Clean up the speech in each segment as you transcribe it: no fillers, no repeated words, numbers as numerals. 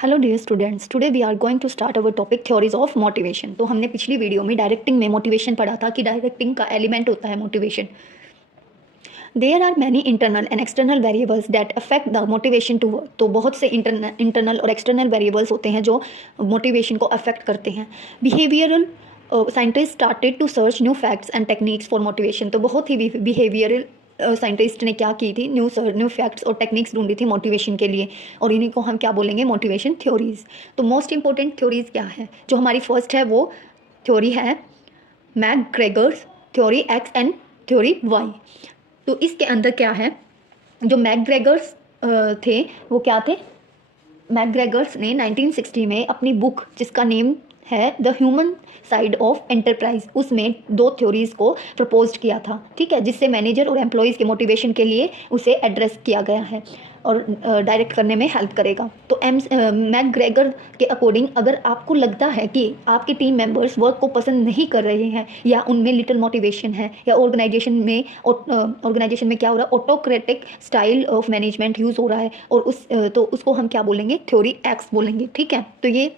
Hello dear students, today we are going to start our topic theories of motivation. तो हमने पिछली video में directing में motivation पढ़ा था कि डायरेक्टिंग का एलिमेंट होता है motivation. There are many internal and external variables that affect the motivation to work. तो बहुत से इंटरनल और एक्सटर्नल वेरिएबल्स होते हैं जो मोटिवेशन को अफेक्ट करते हैं। Behavioural scientist started to search new facts and techniques for motivation. तो बहुत ही बिहेवियरल साइंटिस्ट ने क्या की थी, न्यू फैक्ट्स और टेक्निक्स ढूंढी थी मोटिवेशन के लिए, और इन्हीं को हम क्या बोलेंगे, मोटिवेशन थ्योरीज। तो मोस्ट इंपॉर्टेंट थ्योरीज क्या है? जो हमारी फर्स्ट है वो थ्योरी है McGregor's theory X and theory Y. तो इसके अंदर क्या है, जो मैकग्रेगर्स थे वो क्या थे? मैकग्रेगर्स ने 1960 में अपनी बुक जिसका नेम है the human side of enterprise, उसमें दो थ्योरीज को प्रपोज किया था, ठीक है, जिससे मैनेजर और एम्प्लॉयज़ के मोटिवेशन के लिए उसे एड्रेस किया गया है और डायरेक्ट करने में हेल्प करेगा। तो मैकग्रेगर के अकॉर्डिंग, अगर आपको लगता है कि आपके टीम मेंबर्स वर्क को पसंद नहीं कर रहे हैं या उनमें लिटिल मोटिवेशन है या ऑर्गेनाइजेशन में क्या हो रहा है, autocratic style of management use हो रहा है, और तो उसको हम क्या बोलेंगे, थ्योरी एक्स बोलेंगे, ठीक है। तो ये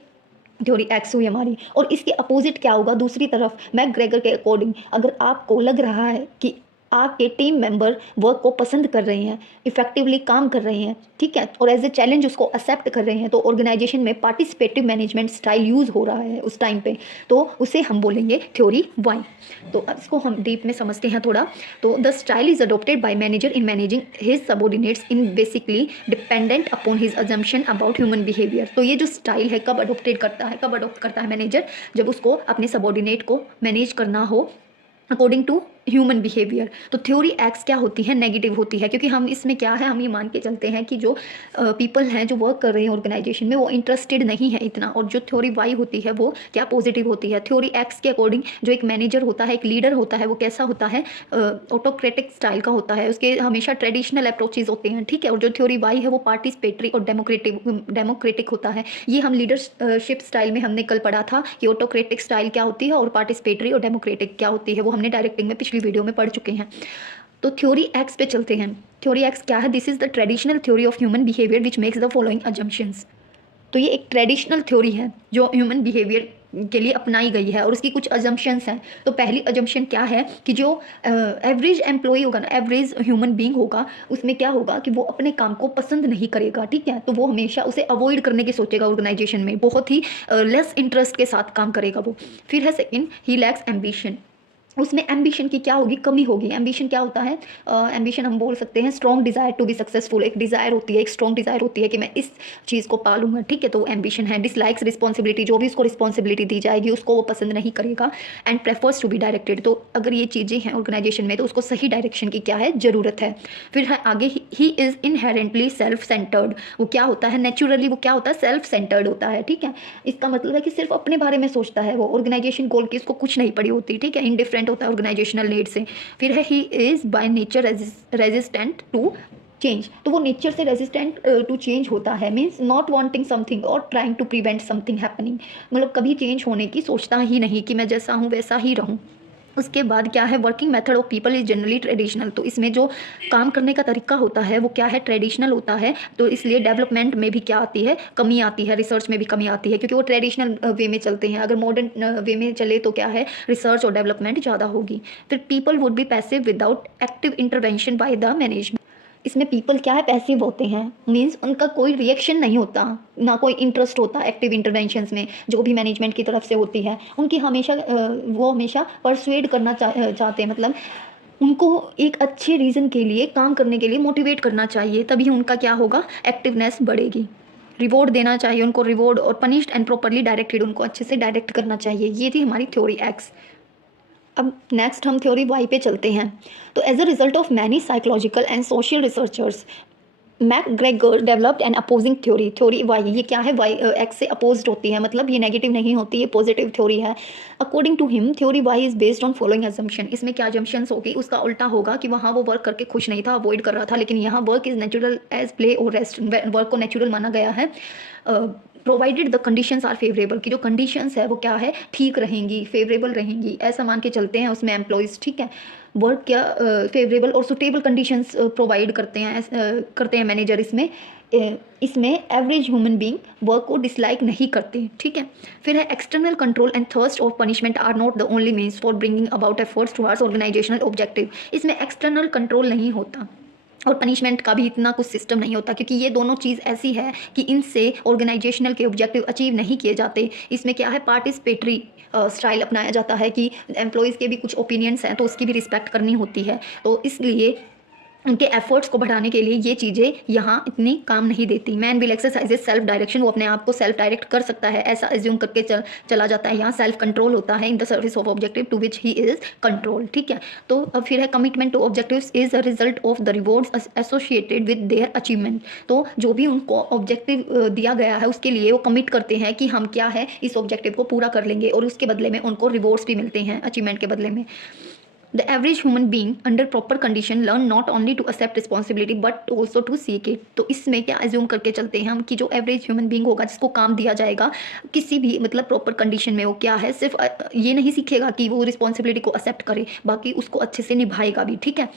थ्योरी एक्स हुई हमारी। और इसके अपोजिट क्या होगा, दूसरी तरफ मैकग्रेगर के अकॉर्डिंग, अगर आपको लग रहा है कि आपके टीम मेंबर वर्क को पसंद कर रहे हैं, इफेक्टिवली काम कर रहे हैं, ठीक है, और एज ए चैलेंज उसको एक्सेप्ट कर रहे हैं, तो ऑर्गेनाइजेशन में पार्टिसिपेटिव मैनेजमेंट स्टाइल यूज़ हो रहा है उस टाइम पे, तो उसे हम बोलेंगे थ्योरी वाई। तो अब इसको हम डीप में समझते हैं थोड़ा। तो the style is adopted by manager in managing his subordinates in basically dependent upon his assumption about human behaviour. तो ये जो स्टाइल है कब अडोप्टेड करता है, कब अडोप्ट करता है मैनेजर? जब उसको अपने सबॉर्डिनेट को मैनेज करना हो अकॉर्डिंग टू ह्यूमन बिहेवियर। तो थ्योरी एक्स क्या होती है, नेगेटिव होती है, क्योंकि हम इसमें क्या है, हम ये मान के चलते हैं कि जो पीपल हैं जो वर्क कर रहे हैं ऑर्गेनाइजेशन में वो इंटरेस्टेड नहीं है इतना, और जो थ्योरी वाई होती है वो क्या, पॉजिटिव होती है। थ्योरी एक्स के अकॉर्डिंग जो एक मैनेजर होता है, एक लीडर होता है, वो कैसा होता है, ऑटोक्रेटिक स्टाइल का होता है, उसके हमेशा ट्रेडिशनल अप्रोचेज होते हैं, ठीक है। और जो थ्योरी वाई है वो पार्टिसिपेटरी और डेमोक्रेटिक होता है। ये हम लीडरशिप स्टाइल में हमने कल पढ़ा था कि ऑटोक्रेटिक स्टाइल क्या होती है और पार्टिसिपेटरी और डेमोक्रेटिक क्या होती है, वो हमने डायरेक्टिंग में पिछली वीडियो में पढ़ चुके हैं। तो थ्योरी एक्स पे चलते हैं। थ्योरी एक्स क्या है? This is the traditional theory of human behaviour which makes the following assumptions. तो ये एक ट्रेडिशनल थ्योरी है जो ह्यूमन बिहेवियर के लिए अपनाई गई है, और उसकी कुछ अजम्पशंस हैं। तो पहली अजम्पशन क्या है कि जो एवरेज एम्प्लॉई होगा ना, एवरेज ह्यूमन बीइंग होगा, उसमें क्या होगा कि वो अपने काम को पसंद नहीं करेगा, ठीक है। तो वो हमेशा उसे अवॉइड करने की सोचेगा, ऑर्गेनाइजेशन में बहुत ही लेस इंटरेस्ट के साथ काम करेगा वो। फिर है सेकेंड, ही लैक्स एम्बिशन। उसमें एम्बिशन की क्या होगी, कमी होगी। एम्बिशन क्या होता है? एम्बिशन हम बोल सकते हैं strong desire to be successful. एक डिज़ायर होती है, एक स्ट्रॉन्ग डिज़ायर होती है कि मैं इस चीज़ को पालूंगा, ठीक है, तो एम्बिशन है। डिसलाइक्स रिस्पॉन्सिबिलिटी, जो भी उसको रिस्पॉन्सिबिलिटी दी जाएगी उसको वो पसंद नहीं करेगा। And prefers to be directed. तो अगर ये चीज़ें हैं ऑर्गेनाइजेशन में तो उसको सही डायरेक्शन की क्या है, ज़रूरत है। फिर है आगे, he is inherently self centred. वो क्या होता है, नेचुरली वो क्या होता है, सेल्फ सेंटर्ड होता है, ठीक है। इसका मतलब है कि सिर्फ अपने बारे में सोचता है वो, ऑर्गेनाइजेशन गोल की उसको कुछ नहीं पड़ी होती, ठीक है, इंडिफरेंट होता है ऑर्गेनाइजेशनल नीड से। फिर है he is by nature resistant to change. तो वो नेचर से रेजिस्टेंट टू चेंज होता है, मीन्स नॉट वांटिंग समथिंग और trying to prevent something happening. मतलब कभी चेंज होने की सोचता ही नहीं कि मैं जैसा हूँ वैसा ही रहूँ। उसके बाद क्या है, working method of people is generally traditional. तो इसमें जो काम करने का तरीका होता है वो क्या है, ट्रेडिशनल होता है। तो इसलिए डेवलपमेंट में भी क्या आती है, कमी आती है, रिसर्च में भी कमी आती है, क्योंकि वो ट्रेडिशनल वे में चलते हैं। अगर मॉडर्न वे में चले तो क्या है, रिसर्च और डेवलपमेंट ज़्यादा होगी। फिर people would be passive without active intervention by the management. इसमें पीपल क्या है, पैसिव होते हैं, मीन्स उनका कोई रिएक्शन नहीं होता, ना कोई इंटरेस्ट होता एक्टिव इंटरवेंशंस में जो भी मैनेजमेंट की तरफ से होती है। उनकी हमेशा वो हमेशा परसुएड करना चाहते हैं, मतलब उनको एक अच्छे रीज़न के लिए, काम करने के लिए मोटिवेट करना चाहिए, तभी उनका क्या होगा, एक्टिवनेस बढ़ेगी। रिवॉर्ड देना चाहिए उनको, रिवॉर्ड और पनिश्ड एंड प्रॉपरली डायरेक्टेड, उनको अच्छे से डायरेक्ट करना चाहिए। ये थी हमारी थ्योरी एक्स। अब नेक्स्ट हम थ्योरी वाई पे चलते हैं। तो as a result of many psychological and social researchers, McGregor developed an opposing theory. Theory Y ये क्या है, वाई एक्स से अपोज्ड होती है, मतलब ये नेगेटिव नहीं होती, ये पॉजिटिव थ्योरी है। According to him theory Y is based on following assumption. इसमें क्या अजम्पशंस होगी, उसका उल्टा होगा कि वहाँ वो वर्क करके खुश नहीं था, अवॉइड कर रहा था, लेकिन यहाँ work is natural as play और रेस्ट। वर्क को नेचुरल माना गया है, provided the conditions are favourable, की जो कंडीशंस है वो क्या है, ठीक रहेंगी, फेवरेबल रहेंगी, ऐसा मान के चलते हैं उसमें एम्प्लॉयज़, ठीक है। वर्क क्या फेवरेबल और सुटेबल कंडीशंस प्रोवाइड करते हैं मैनेजर इसमें, इसमें एवरेज ह्यूमन बीइंग वर्क को डिसलाइक नहीं करते, ठीक है। फिर है external control and thirst of punishment are not the only means for bringing about efforts towards organisational objective. इसमें एक्सटर्नल कंट्रोल नहीं होता और पनिशमेंट का भी इतना कुछ सिस्टम नहीं होता, क्योंकि ये दोनों चीज़ ऐसी है कि इनसे ऑर्गेनाइजेशनल के ऑब्जेक्टिव अचीव नहीं किए जाते। इसमें क्या है, पार्टिसिपेटरी स्टाइल अपनाया जाता है कि एम्प्लॉयज़ के भी कुछ ओपिनियंस हैं तो उसकी भी रिस्पेक्ट करनी होती है, तो इसलिए उनके एफर्ट्स को बढ़ाने के लिए ये चीज़ें यहाँ इतनी काम नहीं देती। Man will exercise self direction, वो अपने आप को सेल्फ डायरेक्ट कर सकता है, ऐसा एज्यूम करके चला जाता है। यहाँ सेल्फ कंट्रोल होता है in the service of objective to which he is control, ठीक है। तो अब फिर है commitment to objectives is a result of the rewards associated with their achievement. तो जो भी उनको ऑब्जेक्टिव दिया गया है उसके लिए वो कमिट करते हैं कि हम क्या है इस ऑब्जेक्टिव को पूरा कर लेंगे, और उसके बदले में उनको रिवॉर्ड्स भी मिलते हैं अचीवमेंट के बदले में। The average human being under proper condition learn not only to accept responsibility but also to seek it। तो इसमें क्या एज्यूम करके चलते हैं हम कि जो एवरेज ह्यूमन बीइंग होगा जिसको काम दिया जाएगा किसी भी मतलब प्रॉपर कंडीशन में, वो क्या है सिर्फ ये नहीं सीखेगा कि वो रिस्पॉन्सिबिलिटी को एक्सेप्ट करे, बाकी उसको अच्छे से निभाएगा भी, ठीक है।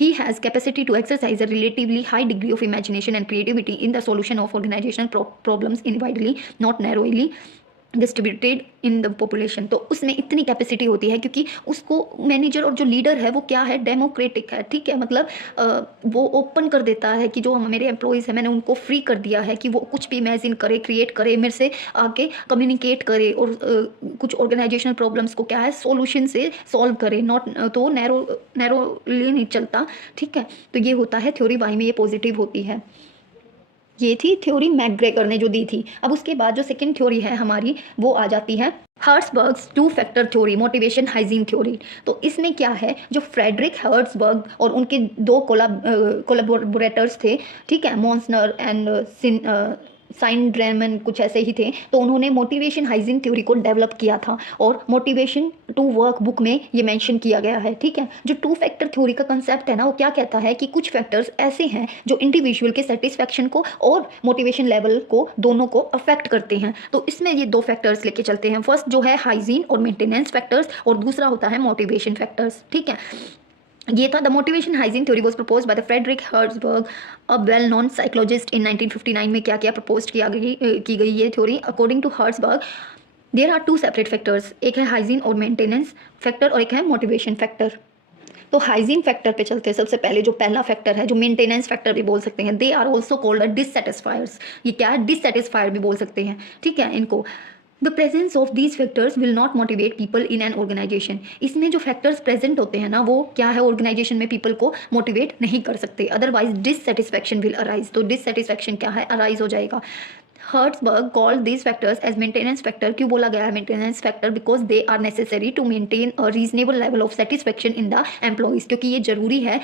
He has capacity to exercise a relatively high degree of imagination and creativity in the solution of organizational problems individually, not narrowly distributed in the population. तो उसमें इतनी कैपेसिटी होती है क्योंकि उसको मैनेजर और जो लीडर है वो क्या है, डेमोक्रेटिक है, ठीक है। मतलब वो ओपन कर देता है कि जो हम मेरे एम्प्लॉयज़ हैं मैंने उनको फ्री कर दिया है कि वो कुछ भी इमेजिन करे, क्रिएट करे, मेरे से आके कम्युनिकेट करे और कुछ ऑर्गेनाइजेशनल प्रॉब्लम्स को क्या है सोल्यूशन से सॉल्व करे, नॉट तो नैरोली नहीं चलता, ठीक है। तो ये होता है थ्योरी वाई में, ये पॉजिटिव होती है। ये थी थ्योरी मैकग्रेगर ने जो दी थी। अब उसके बाद जो सेकंड थ्योरी है हमारी वो आ जाती है Herzberg's two factor theory, motivation hygiene theory. तो इसमें क्या है, जो फ्रेडरिक हर्ट्सबर्ग और उनके दो कोलैबोरेटर्स थे, ठीक है, मॉन्सनर एंड साइंड्रेमन कुछ ऐसे ही थे, तो उन्होंने मोटिवेशन हाइजीन थ्योरी को डेवलप किया था और मोटिवेशन टू वर्क बुक में ये मेंशन किया गया है, ठीक है। जो टू फैक्टर थ्योरी का कंसेप्ट है ना, वो क्या कहता है कि कुछ फैक्टर्स ऐसे हैं जो इंडिविजुअल के सेटिस्फैक्शन को और मोटिवेशन लेवल को दोनों को अफेक्ट करते हैं। तो इसमें ये दो फैक्टर्स लेके चलते हैं, फर्स्ट जो है हाइजीन और मेंटेनेंस फैक्टर्स और दूसरा होता है मोटिवेशन फैक्टर्स, ठीक है। ये था the motivation hygiene theory was propose by the Frederick Herzberg, a well known psychologist in 1959 में क्या क्या प्रपोज की गई ये theory. According to Herzberg there are two separate factors, एक है हाइजीन और मेंटेनेंस फैक्टर और एक है मोटिवेशन फैक्टर। तो हाइजीन फैक्टर पे चलते हैं। सबसे पहले जो पहला फैक्टर है जो मेंटेनेंस फैक्टर भी बोल सकते हैं, दे आर ऑल्सो कॉल्ड डिससेटिस्फायर्स। ये क्या है, डिससेटिस्फायर भी बोल सकते हैं, ठीक है इनको। The presence of these factors will not motivate people in an organisation. इसमें जो फैक्टर्स प्रेजेंट होते हैं ना वो क्या है, ऑर्गेनाइजेशन में पीपल को मोटिवेट नहीं कर सकते, अदरवाइज डिससेटिस्फैक्शन विल अराइज। तो डिससेटिस्फैक्शन क्या है, अराइज हो जाएगा। Herzberg called these factors as maintenance factor. क्यों बोला गया है maintenance factor, because they are necessary to maintain a reasonable level of satisfaction in the employees. क्योंकि ये जरूरी है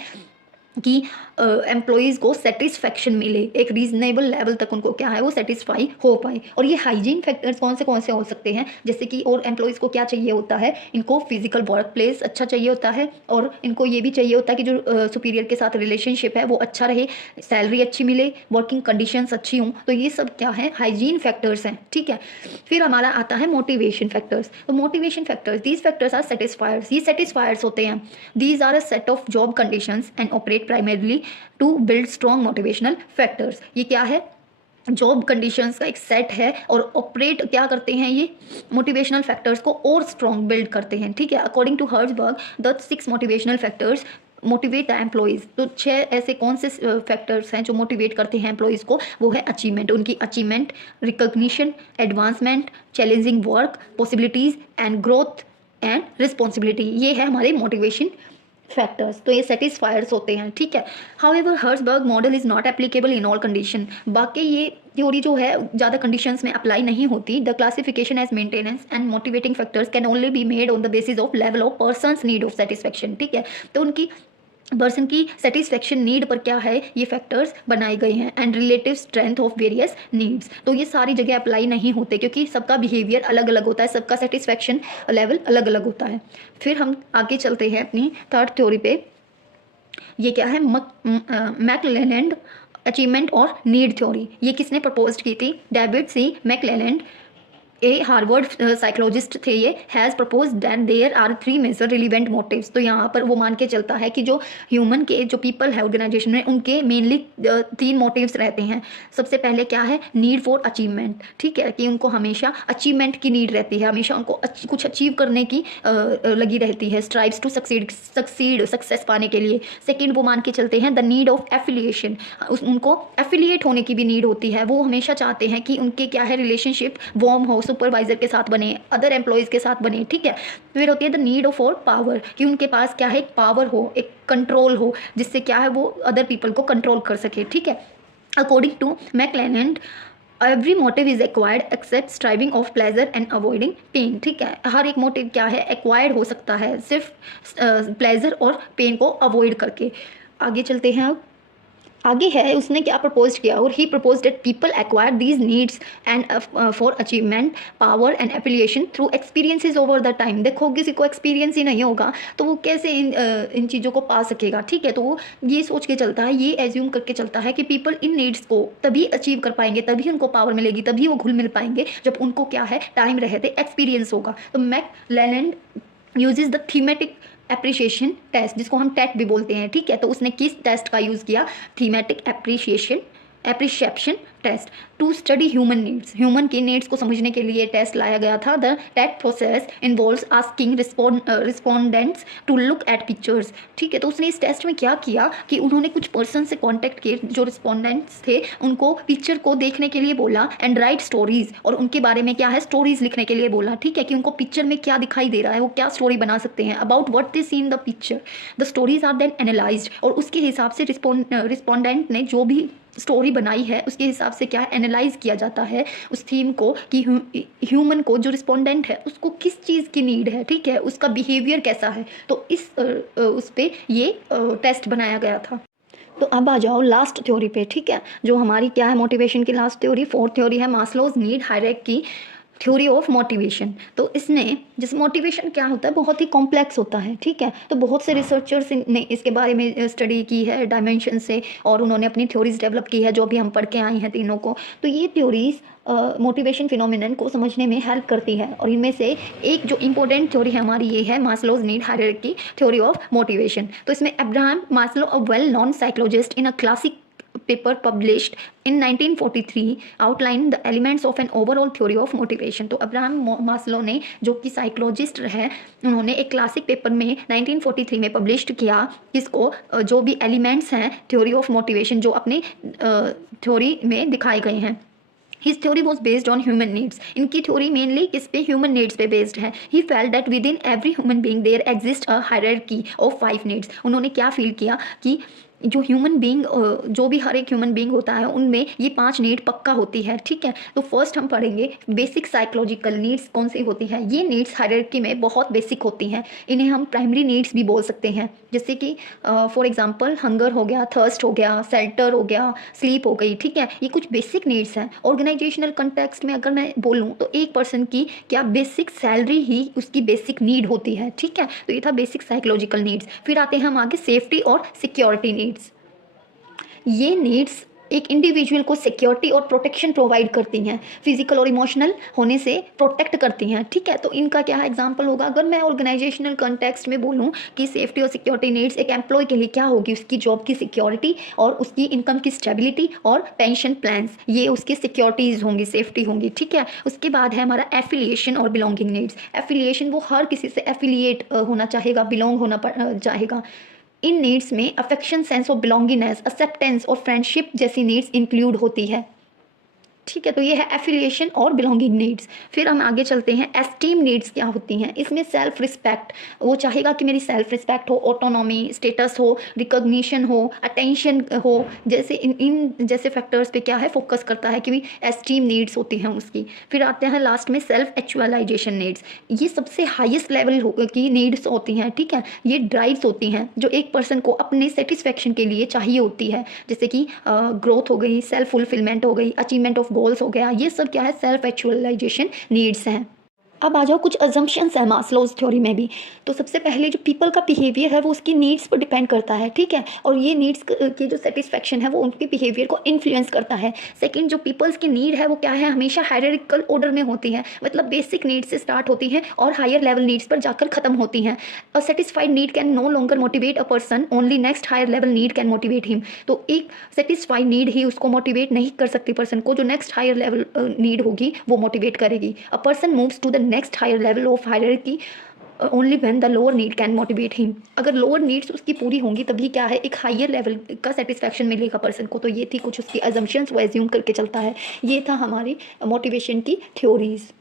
कि एम्प्लॉयज़ को सेटिस्फैक्शन मिले, एक रीजनेबल लेवल तक उनको क्या है वो सेटिस्फाई हो पाए। और ये हाइजीन फैक्टर्स कौन से हो सकते हैं, जैसे कि और एम्प्लॉयज़ को क्या चाहिए होता है, इनको फिजिकल वर्क प्लेस अच्छा चाहिए होता है और इनको ये भी चाहिए होता है कि जो सुपीरियर के साथ रिलेशनशिप है वो अच्छा रहे, सैलरी अच्छी मिले, वर्किंग कंडीशंस अच्छी हों। तो ये सब क्या है, हाइजीन फैक्टर्स हैं, ठीक है। फिर हमारा आता है मोटिवेशन फैक्टर्स। तो motivation factors, these factors are satisfiers. ये सेटिस्फायर्स होते हैं। These are a set of job conditions and operate primarily to build strong motivational factors. ये क्या है, जॉब कंडीशंस का एक सेट है और ऑपरेट क्या करते हैं, ये मोटिवेशनल फैक्टर्स को और स्ट्रॉन्ग बिल्ड करते हैं, ठीक है। According to Herzberg the 6 motivational factors motivate the employees. तो 6 ऐसे कौन से फैक्टर्स हैं जो मोटिवेट करते हैं एम्प्लॉयज़ को, वो है अचीवमेंट, उनकी achievement, recognition, advancement, challenging work, possibilities and growth and responsibility. ये है हमारे मोटिवेशन फैक्टर्स। तो ये सेटिस्फायर्स होते हैं, ठीक है। However Herzberg model is not applicable in all condition. बाकी ये थ्योरी जो है ज़्यादा कंडीशंस में अप्लाई नहीं होती। The classification as maintenance and motivating factors can only be made on the basis of level of person's need of satisfaction, ठीक है। तो उनकी पर्सन की सेटिस्फैक्शन नीड पर क्या है ये फैक्टर्स बनाए गए हैं and relative strength of various needs. तो ये सारी जगह अप्लाई नहीं होते क्योंकि सबका बिहेवियर अलग अलग होता है, सबका सेटिस्फैक्शन लेवल अलग अलग होता है। फिर हम आगे चलते हैं अपनी थर्ड थ्योरी पे। ये क्या है, मैकलेलैंड अचीवमेंट और नीड थ्योरी। ये किसने प्रपोज की थी, David C McClelland a Harvard psychologist थे ये, has propose that there are 3 major relevant motives. तो यहाँ पर वो मान के चलता है कि जो ह्यूमन के जो पीपल है ऑर्गेनाइजेशन में, उनके मेनली 3 मोटिव्स रहते हैं। सबसे पहले क्या है, नीड फॉर अचीवमेंट, ठीक है, कि उनको हमेशा अचीवमेंट की नीड रहती है, हमेशा उनको कुछ अचीव करने की लगी रहती है, स्ट्राइव्स टू सक्सीड सक्सेस पाने के लिए। सेकेंड वो मान के चलते हैं द नीड ऑफ एफिलिएशन, उनको एफिलिएट होने की भी नीड होती है, वो हमेशा चाहते हैं कि उनके क्या है रिलेशनशिप वार्म हो, सुपरवाइजर के साथ बने, अदर एम्प्लॉयज़ के साथ बने, ठीक है। फिर होती है the need of for power, कि उनके पास क्या है एक पावर हो, एक कंट्रोल हो, जिससे क्या है वो अदर पीपल को कंट्रोल कर सके, ठीक है। According to McClelland every motive is acquired except striving of pleasure and avoiding pain, ठीक है। हर एक मोटिव क्या है एक्वायर्ड हो सकता है सिर्फ प्लेजर और पेन को अवॉइड करके। आगे चलते हैं। अब आगे है उसने क्या प्रपोज किया, और he propose that people acquire these needs and for achievement power and affiliation through experiences over the time. देखो किसी को एक्सपीरियंस ही नहीं होगा तो वो कैसे इन चीज़ों को पा सकेगा, ठीक है। तो वो ये सोच के चलता है, ये एज्यूम करके चलता है कि पीपल इन नीड्स को तभी अचीव कर पाएंगे, तभी उनको पावर मिलेगी, तभी वो घुल मिल पाएंगे जब उनको क्या है टाइम रहते एक्सपीरियंस होगा। तो McClelland uses the thematic appreciation test, जिसको हम टेट भी बोलते हैं, ठीक है। तो उसने किस टेस्ट का यूज़ किया, thematic appreciation test to study human needs. Human की नीड्स को समझने के लिए टेस्ट लाया गया था। The TAT process involves asking respondents to look at pictures, ठीक है। तो उसने इस टेस्ट में क्या किया कि उन्होंने कुछ पर्सन से कांटेक्ट किए, जो रिस्पोंडेंट्स थे उनको पिक्चर को देखने के लिए बोला, एंड राइट स्टोरीज, और उनके बारे में क्या है स्टोरीज लिखने के लिए बोला, ठीक है, कि उनको पिक्चर में क्या दिखाई दे रहा है, वो क्या स्टोरी बना सकते हैं about what they see in the picture. The stories are then analysed, और उसके हिसाब से रिस्पोंडेंट ने जो भी स्टोरी बनाई है उसके हिसाब से क्या एनालाइज किया जाता है उस थीम को, कि ह्यूमन को जो रिस्पोंडेंट है उसको किस चीज़ की नीड है, ठीक है, उसका बिहेवियर कैसा है। तो इस उस पे ये टेस्ट बनाया गया था। तो अब आ जाओ लास्ट थ्योरी पे, ठीक है, जो हमारी क्या है मोटिवेशन की लास्ट थ्योरी, फोर्थ थ्योरी है Maslow's need hierarchy theory of motivation. तो इसने जैसे मोटिवेशन क्या होता है बहुत ही कॉम्प्लेक्स होता है, ठीक है। तो बहुत से रिसर्चर्स ने इसके बारे में स्टडी की है डायमेंशन से, और उन्होंने अपनी थ्योरीज डेवलप की है जो भी हम पढ़ के आए हैं तीनों को। तो ये थ्योरीज मोटिवेशन फिनोमिनन को समझने में हेल्प करती है, और इनमें से एक जो इंपॉर्टेंट थ्योरी है हमारी ये है Maslow's need hierarchy theory of motivation. तो इसमें Abraham Maslow, a well known psychologist in a classic paper published in 1943 outlined the elements of an overall theory of motivation। तो अब्राहम मास्लो ने जो कि साइकोलॉजिस्ट है, उन्होंने एक क्लासिक पेपर में 1943 में पब्लिश किया, इसको जो भी एलिमेंट्स हैं थ्योरी ऑफ मोटिवेशन जो अपने थ्योरी में दिखाए गए हैं। His theory was based on human needs। इनकी थ्योरी मेनली किस पे, ह्यूमन नीड्स पे बेस्ड है। He felt that within every human being there exists a hierarchy of 5 needs। उन्होंने क्या फील किया कि जो ह्यूमन बीइंग, जो भी हर एक ह्यूमन बीइंग होता है उनमें ये 5 नीड पक्का होती है, ठीक है। तो फर्स्ट हम पढ़ेंगे बेसिक साइकोलॉजिकल नीड्स कौन सी होती हैं। ये नीड्स हायरार्की में बहुत बेसिक होती हैं, इन्हें हम प्राइमरी नीड्स भी बोल सकते हैं, जैसे कि फॉर एग्जांपल हंगर हो गया, थर्स्ट हो गया, शेल्टर हो गया, स्लीप हो गई, ठीक है। ये कुछ बेसिक नीड्स हैं। ऑर्गेनाइजेशनल कंटेक्स्ट में अगर मैं बोलूँ तो एक पर्सन की क्या बेसिक सैलरी ही उसकी बेसिक नीड होती है, ठीक है। तो ये था बेसिक साइकोलॉजिकल नीड्स। फिर आते हैं हम आगे सेफ्टी और सिक्योरिटी नीड्स। ये नीड्स एक इंडिविजुअल को सिक्योरिटी और प्रोटेक्शन प्रोवाइड करती हैं, फिजिकल और इमोशनल होने से प्रोटेक्ट करती हैं, ठीक है। तो इनका क्या एग्जांपल होगा, अगर मैं ऑर्गेनाइजेशनल कॉन्टेक्स्ट में बोलूँ कि सेफ्टी और सिक्योरिटी नीड्स एक एम्प्लॉय के लिए क्या होगी, उसकी जॉब की सिक्योरिटी और उसकी इनकम की स्टेबिलिटी और पेंशन प्लान्स, ये उसकी सिक्योरिटीज़ होंगी, सेफ्टी होंगी, ठीक है। उसके बाद है हमारा एफिलिएशन और बिलोंगिंग नीड्स। एफिलिएशन वो हर किसी से एफिलिएट होना चाहेगा, बिलोंग होना चाहेगा। इन नीड्स में affection, sense of belongingness, acceptance और फ्रेंडशिप जैसी नीड्स इंक्लूड होती है, ठीक है। तो ये है एफिलिएशन और बिलोंगिंग नीड्स। फिर हम आगे चलते हैं एस्टीम नीड्स क्या होती हैं। इसमें सेल्फ रिस्पेक्ट, वो चाहेगा कि मेरी सेल्फ रिस्पेक्ट हो, ऑटोनॉमी, स्टेटस हो, रिकॉग्निशन हो, अटेंशन हो, जैसे इन जैसे फैक्टर्स पे क्या है फोकस करता है कि एस्टीम नीड्स होती हैं उसकी। फिर आते हैं लास्ट में सेल्फ एक्चुअलाइजेशन नीड्स। ये सबसे हाईएस्ट लेवल की नीड्स होती हैं, ठीक है। ये ड्राइव्स होती हैं जो एक पर्सन को अपने सेटिस्फेक्शन के लिए चाहिए होती है, जैसे कि ग्रोथ हो गई, सेल्फ फुलफिलमेंट हो गई, अचीवमेंट ऑफ गोल्स हो गया, ये सब क्या है सेल्फ एक्चुअलाइजेशन नीड्स हैं। अब आ जाओ कुछ अजम्पशंस है मास्लोज थ्योरी में भी। तो सबसे पहले जो पीपल का बिहेवियर है वो उसकी नीड्स पर डिपेंड करता है, ठीक है, और ये नीड्स की जो सेटिस्फेक्शन है वो उनके बिहेवियर को इन्फ्लुएंस करता है। सेकंड, जो पीपल्स की नीड है वो क्या है, हमेशा हायरार्किकल ऑर्डर में होती है, मतलब बेसिक नीड्स से स्टार्ट होती हैं और हायर लेवल नीड्स पर जाकर खत्म होती हैं। A satisfied need can no longer motivate a person, only next higher level need can motivate him. तो एक सेटिस्फाइड नीड ही उसको मोटिवेट नहीं कर सकती पर्सन को, जो नेक्स्ट हायर लेवल नीड होगी वो मोटिवेट करेगी। A person moves to the next higher level of hierarchy only when the lower need can motivate him. अगर लोअर नीड्स उसकी पूरी होंगी तभी क्या है, एक हायर लेवल का सेटिस्फैक्शन मिलेगा पर्सन को। तो ये थी कुछ उसकी अजम्पशंस, वो एज्यूम करके चलता है। ये था हमारी मोटिवेशन की थ्योरीज।